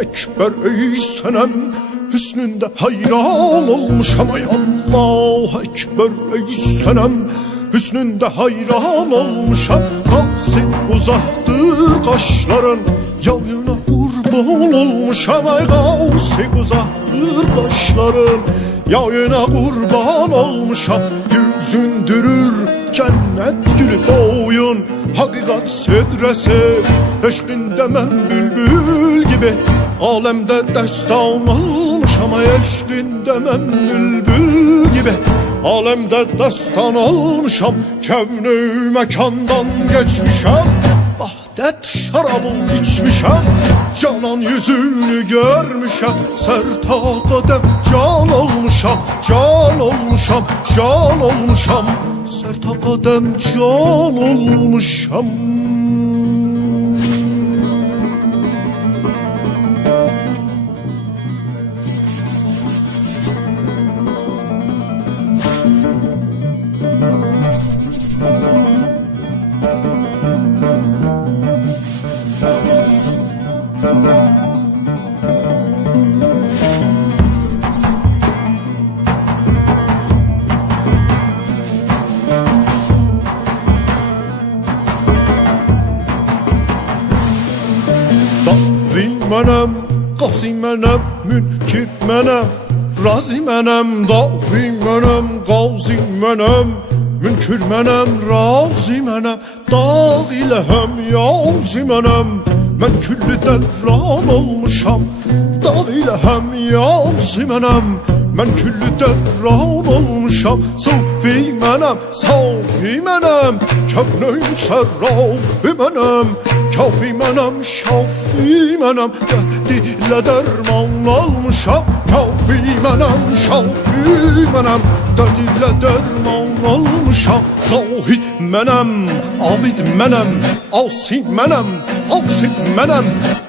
Ekber ey senem, hüsnünde hayran olmuşam. Ay Allah ekber ey senem, hüsnünde hayran olmuşam. Gavsi uzaktır kaşların, yağına kurban olmuşam. Ay gavsi uzaktır kaşların, yağına kurban olmuşam. Yüzündürür cennet gülü boyun, hakikat sedresi. Eşkinde ben bülbül gibi alemde destan olmuşam. Ay eşkinde ben bülbül gibi alemde destan olmuşam. Kevni mekandan geçmişem, vahdet şarabı içmişem. Canan yüzünü görmüşem, sertakadem can olmuşam. Can olmuşam, can olmuşam, sertakadem can olmuşam. Mənem, qazi mənem, münkir mənem, razi mənem. Davi mənem, qazi mənem, münkir mənem, razi mənem. Dağ ilə həm yazi mənem, mən küllü devran olmuşam. Dağ ilə həm yazi mənem, mən küllü devran olmuşam. Sufi mənem, safi mənem, kevnöyüm sərrafi mənem. Kafi mənəm, şafi mənəm, derdilə dərman almışam. Kafi mənəm, şafi mənəm, derdilə dərman almışam. Zahid mənəm, abid mənəm, asi mənəm, asik mənəm,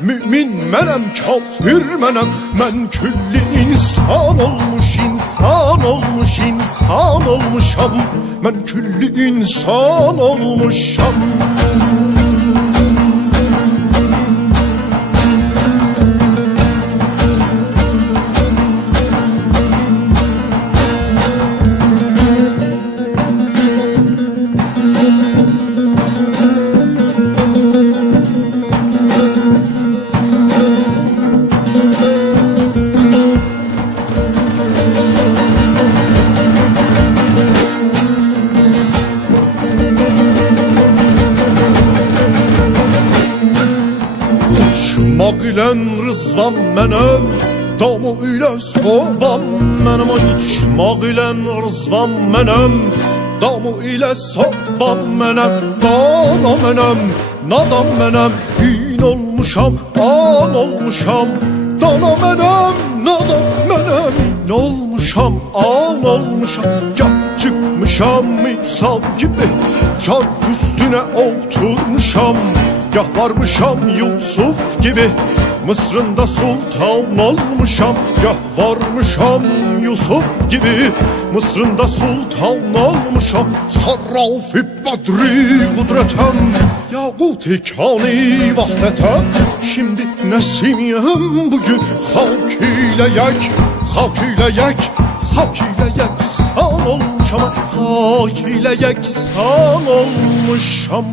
mümin mənəm, kafir mənəm. Mən külli insan olmuş, insan olmuş, insan olmuşam. Mən külli insan olmuşam. Uçmaq ilə rızvan mənim, damu ilə soban mənim. Uçmaq ilə rızvan mənim, damu ilə soban mənim. Dana mənim, nadan mənim, hin olmuşam, an olmuşam. Dana mənim, nadan mənim, hin olmuşam, an olmuşam. Gah çıkmışam misal gibi, çark üstüne oturmuşam. Gah varmışam Yusuf gibi, Mısır'ında sultan olmuşam. Gah varmışam Yusuf gibi, Mısır'ında sultan olmuşam. Sarraf-ı badri kudretem, yakut-i kâni vahdetem. Şimdi nesimiyem bugün, hak ile yek, hak ile yek, hak ile yeksan olmuşam. Hak ile yeksan olmuşam.